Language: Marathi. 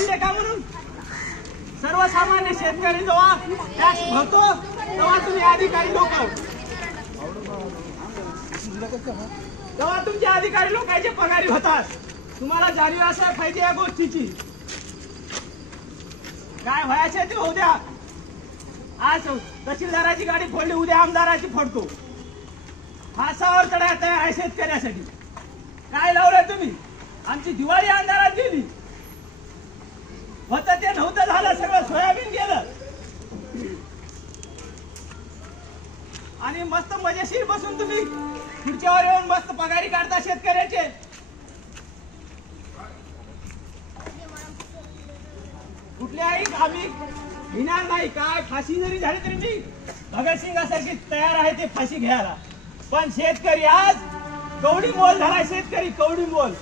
बोलले का म्हणून? सर्वसामान्य शेतकरी जेव्हा टॅक्स भरतो तेव्हा तुम्ही अधिकारी लोक तेव्हा तुमचे अधिकारी लोकांचे पगारी होतात. तुम्हाला जाणीव असायला पाहिजे या गोष्टीची. काय व्हायचे ते होऊ द्या. आज तहसीलदाराची गाडी फोडली, उद्या आमदाराची फोडतो. फासावर चढायला तयार आहे शेतकऱ्यासाठी. काय लावलंय तुम्ही? आमची दिवाळी अंधारात गेली. होतं ते नव्हतं झालं, सगळं सोयाबीन गेलं. आणि मस्त मजेशीर बसून तुम्ही खुर्च्यावर येऊन मस्त पगारी काढता शेतकऱ्याचे. कुठल्याही आम्ही घेणार नाही. काय फाशी जरी झाली तरी मी भगतसिंगासारखी तयार आहे ते फाशी घ्यायला. पण शेतकरी आज कवडी मोल झालाय. शेतकरी कवडी मोल.